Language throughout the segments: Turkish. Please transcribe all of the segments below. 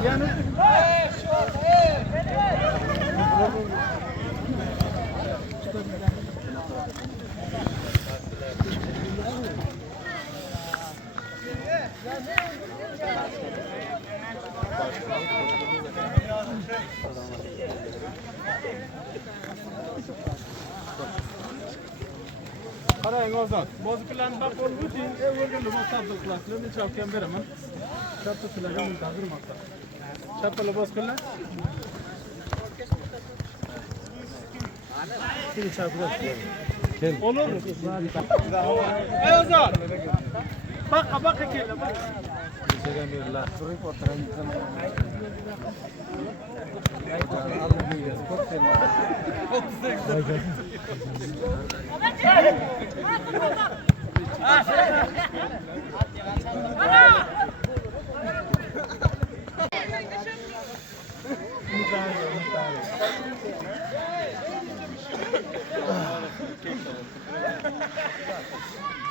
Qarang ozod. Bozuklarni baqol o'ting, o'rganib sabr qilasizlar. Men chavkam beraman. Chapta sizlarga muntazirman. Chapta libos qilinglar. Seni chapta. Kel. Olur. Ey ozod. Baqa kel. Sizga berlar.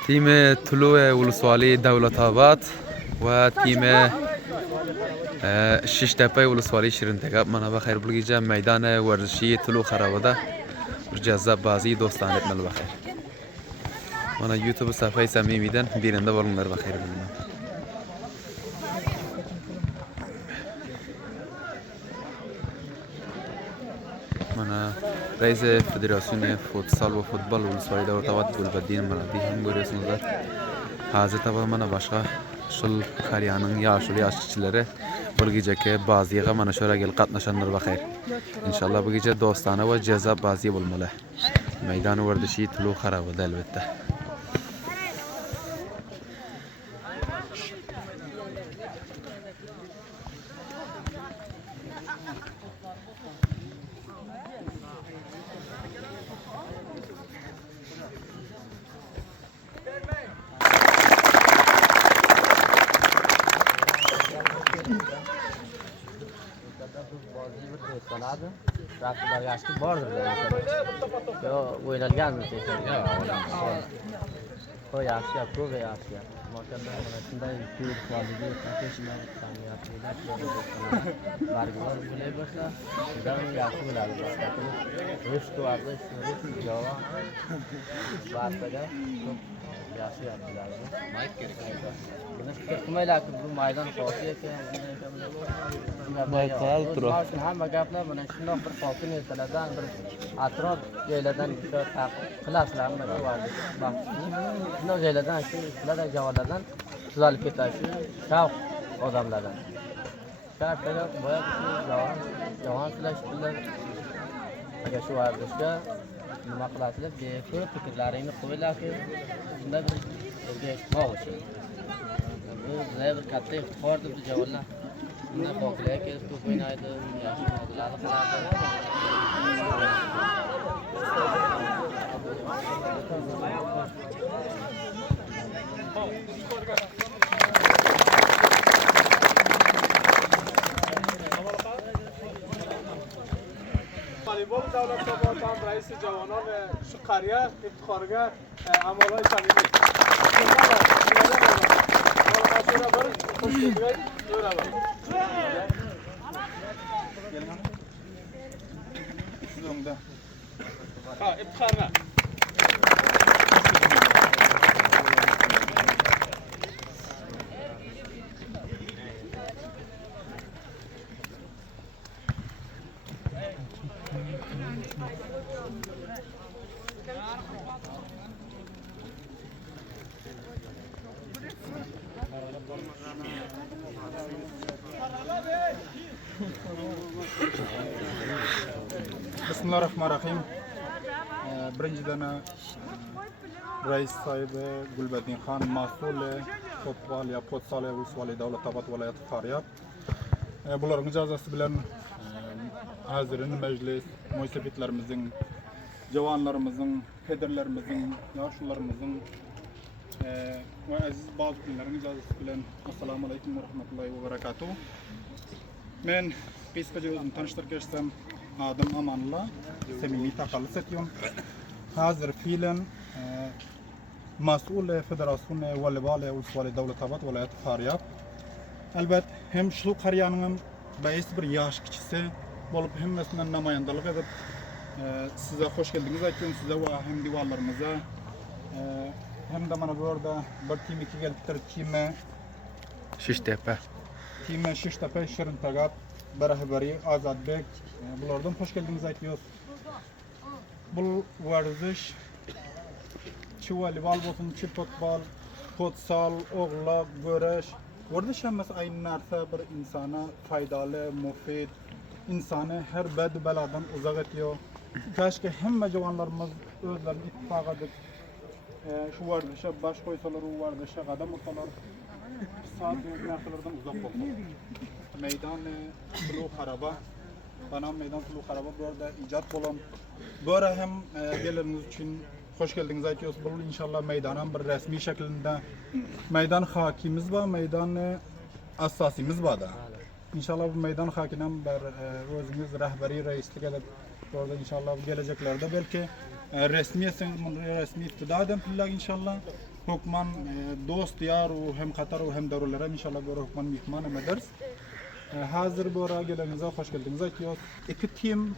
تیم طلوع ولسوالی دولت‌آباد و تیم ششتپه ولسوالی شیرین‌تگاب منو بخیر بگیجم میدان ورزشی طلوع خراباده جذاب بازی دوستانه مل بخیر من یوتیوب صفحه سمی میدن بیننده بالونlar بخیر بگیرم من رئیس فدراسیون فوتسال و فوتبال ولسوالی دولت‌آباد گلبدین مرادی هم görüyorsunuzlar. Hazır tabi mana başka şul kariyanın yaşlıları bu geceki bazıya mana şöyle gel katnaşanlar bakayır. İnşallah bu gece dostane ve cezap bazı bulmalı. Meydanı vardışi tulu xarabada elbette. Raqiblar yaxshi bordir. Yo, o'ynalganmi desam. Yo, yaxshi gap, ko'p yaxshi gap. Maşallah mana shunday ko'rishlarga professional samimiyatlar barglar bo'lay bo'lsa, juda yaxshi bo'ladi. Rüşt vardı, rüşt javob. Barchaga ko'p yaxshi gap bo'ladi. Mayt kerak. Buni fikr qilmaylarki, bu maydon xoti ekan, maytal turib. Hamma gaplar mana shundoq bir sokin ertalardan bir atrof joylardan qilasizlarmi? Shundoq joylardan shulardan javoblardan tuzalib ketadi shu shavq odamlardan. Shartlar boya javon silashibdilar. Agar shu vardishga nima qilasizlar? Bepul fikrlaringni qo'yinglarki, shunda bir o'zgarishmoq uchun. Bu bir katta iftixordir bu javonlar. Bunday xohlarga kelib ko'p o'ynaydi, yaxshi modellarni qiladi. Voleybol davlat tomonidan raisi javonon shu qariya iftixorga amallar samimiy. Ha, iftixorga. Bismillahirrahmanirrahim. Birinchidan rais sohibi Gulbadin Xon mas'ul futbol ya futsal Ulushvali Davlat-Obod viloyati Faryab. Bularning ijozasi bilan hazirin majlis munosabetlarimizning javonlarimizning, federlarimizning, yoshlarımızın ve aziz bazı günlerin icazesi bilan assalomu alaykum ve rahmetullahi ve berekatuh. Men qisqacha o'zimni tanishtirib ketsam, adım Amanullah, samimiy taqallis etyapman. Hozir filan mas'ul federasyoni voleybol Ulushvali Davlat-Obod viloyati Faryab. Albatta, hem shu qariyaning Beis bir yaş kişisi bolup hemmesinden namayandalık edip size hoş geldiniz aytıyorum size ve hem divarlarımıza hem de mana bu arada bir tim iki geldikleri Şiştepe. time Şiştepe, Şirin Tagat, Berahbari, Azadbek bulardan hoş geldiniz aytıyoruz. Bu varzish çi voleybol bolsun, çi futbol, futsal, oğlak, göreş. Varzish hemmesi aynı narsa bir insana faydalı, mufid, insanı her bed beladan uzak ediyor. Keşke hemme cavanlarımız özlerini ittifak edip şu vardışa baş koysalar, o vardışa kadam ortalar, saat narsalardan uzak olsun. Meydan Fulu Haraba, bana meydan Fulu Haraba bu arada icat olan. Bu ara hem geliriniz için hoş geldiniz aytıyoruz. Bu inşallah meydanın bir resmi şeklinde meydan hakimiz var, meydan asasimiz var da. İnşallah bu meydan hakinin bir özümüz rehberi reislik edip orada inşallah geleceklerde belki resmi iktidar edin fillah inşallah. Hukman dost diyar hem Katar hem devletler inşallah bu hukman mihman ederiz. Hazır bu ara gelenize hoş geldiniz aytıyoruz. İki tim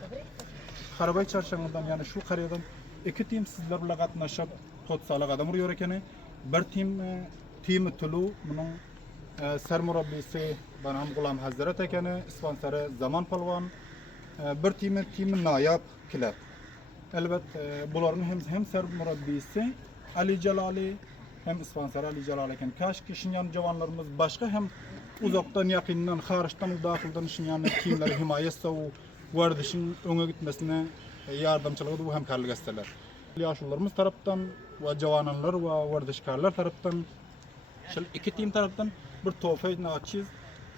Harabay çarşangıdan yani şu kariyadan iki tim sizler bilan gatnaşıp futsala qadam urýar ekeni. Bir tim Tulu bunun sermurabbisi Banam Gulam Hazret ekeni, sponsori Zaman Palvan. Bir tim Nayap Club. Elbette buların hem sermurabbisi Ali Jalali hem sponsor Ali Jalali eken. Kaşki şinyan cavanlarımız başka hem uzaktan yakından, hariçten, dahilden şinyan timleri himaye etse o vardışın öne gitmesine yardımcılığı bu hemkarlık esteler. Yaşlılarımız taraftan ve cavanlar ve vardışkarlar taraftan iki tim taraftan bir tofayla açız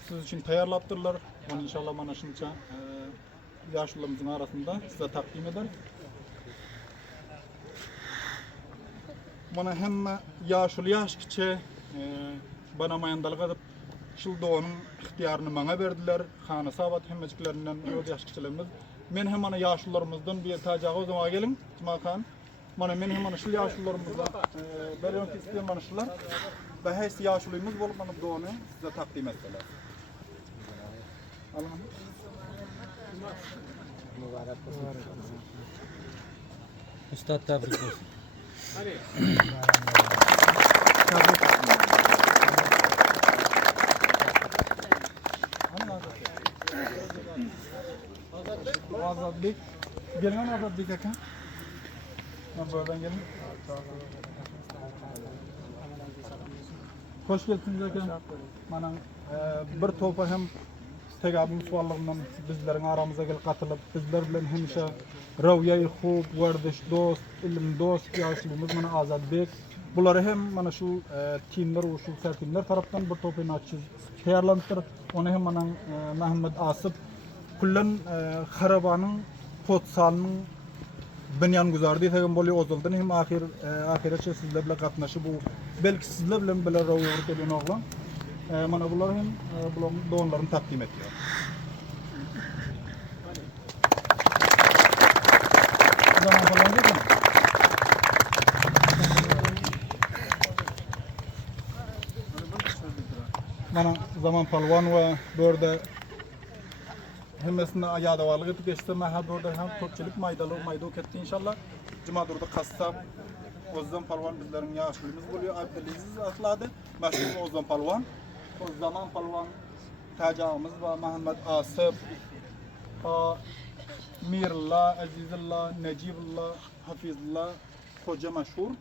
siz için tayarlattırlar. Onu inşallah mana şunça yaşlılarımızın arasında size takdim eder. Bana hem yaşlı yaş kiçe bana mayandalık edip şıl doğanın ihtiyarını bana verdiler. Xana Sabat hemmeciklerinden öz yaş kiçelerimiz. Men hem ana yaşlılarımızdan bir tacağız ona gelin. Cuma Xan. Mana men hem ana şıl yaşlılarımızdan beren ki isteyen mana şular. Ve heysi yaşlıyımız bolup bana doğanı size takdim ettiler. Allah'ım. Üstad tebrik olsun. Azadbek. Gelin Azadbek aka. Buradan gelin. Hoş geldiniz aka. Mana bir topa hem tegabul suallarından bizlerin aramıza gel katılıp bizler bilen hemşe ravya-i hub, vardish dost, ilim dost yaşlımız mana Azadbek. Buları hem mana şu timler ve şu sertimler taraftan bir topunu açız. Tayarlandır. Onu hem mana Mehmet Asip kullan Harabanın futsalının binyan guzardı tegen boli ozuldan hem ahiretçe sizler bilen katnaşı bu belki sizler bilen bile ravya gelen oğlan. Mana bular hem buların doğanlarını takdim ediyor. Zaman falan değil mi? Mana Zaman Palvan ve burada hemmesinde yadavarlık edip geçti. Maha burada hem topçuluk maydalı etti inşallah. Cuma durda Kassab Ozan Palvan bizlerin yaşlımız buluyor. Abdülaziz atladı. Başka Ozan Palvan. O Zaman Palvan tacağımız ve Mehmet Asip, Mirullah, Azizullah, Necibullah, Hafizullah, Hoca Meşhur,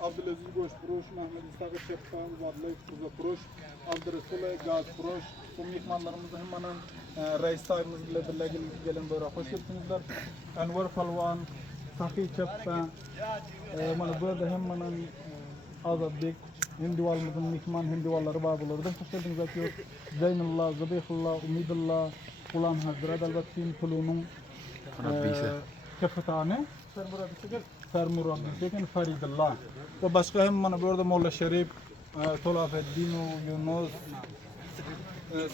Abdülaziz Goşpuruş, Mehmet İshak Şefkan, Vadlayıf Kuzapuruş, Abdüresul Gaz Puruş, bu mihmanlarımızı hemen reis sahibimiz bile gelin böyle hoş geldinizler. Enver Palvan, Safi Çeppa, mana burada hemen Azadbek, Hindivalımızın mihman Hindivalları bağlılardan hoş geldiniz aytıyor. Zeynullah, Zabihullah, Umidullah, Ulan Hazret Albattin Tulu'nun Kefetane, Sermurabbisi Faridullah. Ve başka hem mana burada Molla Şerif, Tolafeddin, Yunus,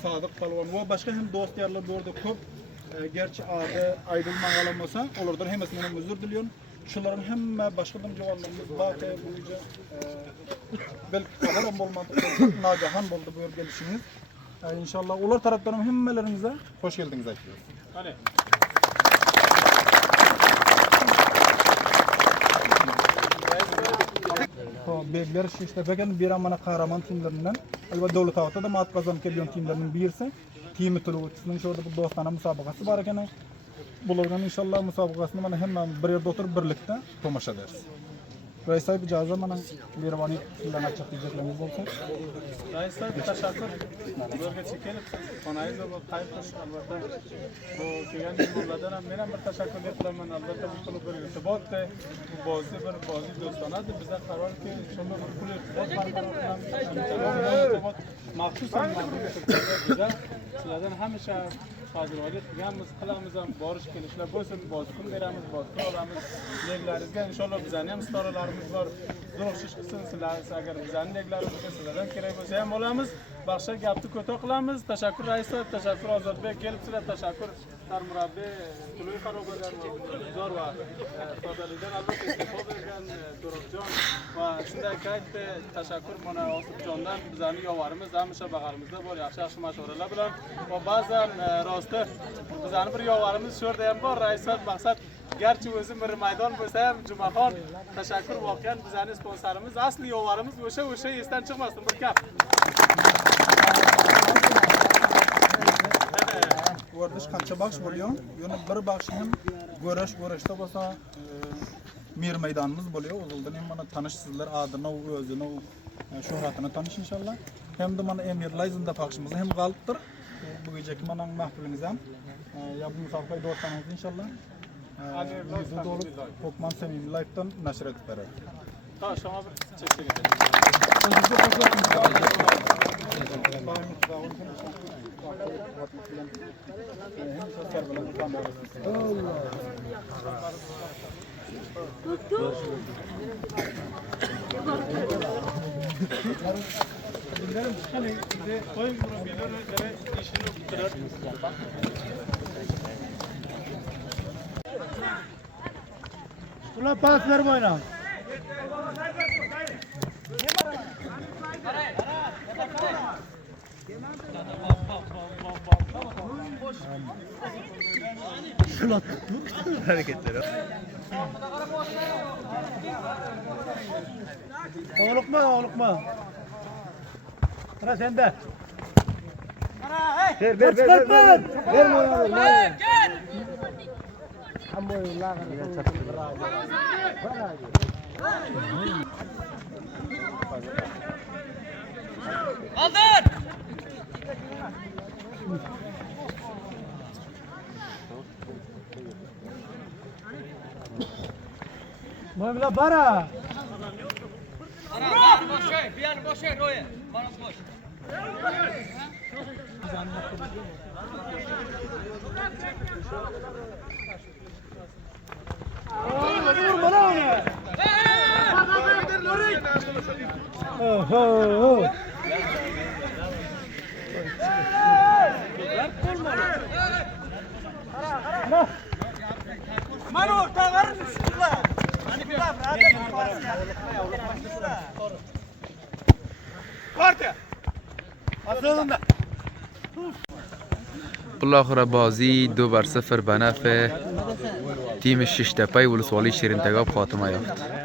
Sadık Palvan ve başka hem dost yerler burada çok. Gerçi adı ayrılman alamasa olurdur hemesinden özür diliyorum. Şunların hem başkadan cavanlarımız bakı boyunca belki kafaram olmadı, nagahan oldu bu gelişiniz. İnşallah ular taraftarım hemmelerinize hoş geldiniz aytıyoruz. Hadi. Belgler işte bakın bir amana kahraman timlerinden albatta devlet havatta da maat kazanıp gelen timlerinin birisi timi tuluğuçusunun şurada bu dostana musabakası var ekan bulardan inşallah musabakasını mana hemen bir yerde oturup birlikte tomaşa ederiz. Reis sahip icazı mana Mirvani sizden açık diyecekleriniz olsa. Reis sahip teşekkür. Bölge çekelim. Konayız da bu kayıp albatta. Bu kelgan mehmonlardan ham men ham bir tashakkur deb qilaman. Albatta bu klub bir irtibotda bu bozi do'stonadir. Bizda qarorki shunday bir klub irtibot maxsusan bizlar sizlardan hamisha hozirlik qilamiz ham borish kelishlar bo'lsin, bozkun beramiz, bozkun olamiz. Leglaringizga inshaalloh bizlarning ham istoralarimiz bor. Zo'rlashish qilsin sizlar agar bizlarning leglarimizga sizlardan kerak bo'lsa ham olamiz. Baxshi gapni ko'ta qilamiz. Tashakkur rais so'b, tashakkur Ozodbek kelibsizlar, tashakkur sarmurabbiy Tuluy Qarobogar Zor va Sodalidan albatta istiqbol bergan Durobjon va shunday qaytdi tashakkur mana Osibjondan bizlarning yovarimiz hamisha bag'rimizda bor, yaxshi mashvaralar bilan va ba'zan rosti bizlarning bir yovarimiz shu yerda ham bor, rais so'b maqsad garchi o'zi bir maydon bo'lsa ham Jumaxon tashakkur voqean bizlarning sponsorimiz, asli yovarimiz o'sha esdan chiqmasin bir gap. Vardish qancha baxsh bo'lgan? Yana bir baxshning go'rashda bo'lsa mer maydonimiz bo'lıyor. O'zildan ham mana tanishsizlar, adini, o'zini, shuhratini tanish inshaalloh. Hem de mana Emir Layzinda baxshimiz ham g'olibdir. Bu geceki mana mahfilimiz ham ya bu musobaqaga do'stlarimiz inshaalloh. Hokman Semim Live'dan nashr etib beradi. Ha, şuna bir çekti gidelim. Ulan pas ver oyna. Şulat hareketleri. Oğlukma. Sıra sende. Ver. Ver oyna. Kaldır! Mevla bara. Boş ver, bir yanı boş ver Roya. Bana boş. Vurma lan onu. Oho. Manu, tangarın üstüne. Hani bir Parti. Aslında. بالاخره بازی 2-0 به نفع تیم شش تپه ولسوالی شیرین تگاب خاتمه یافت.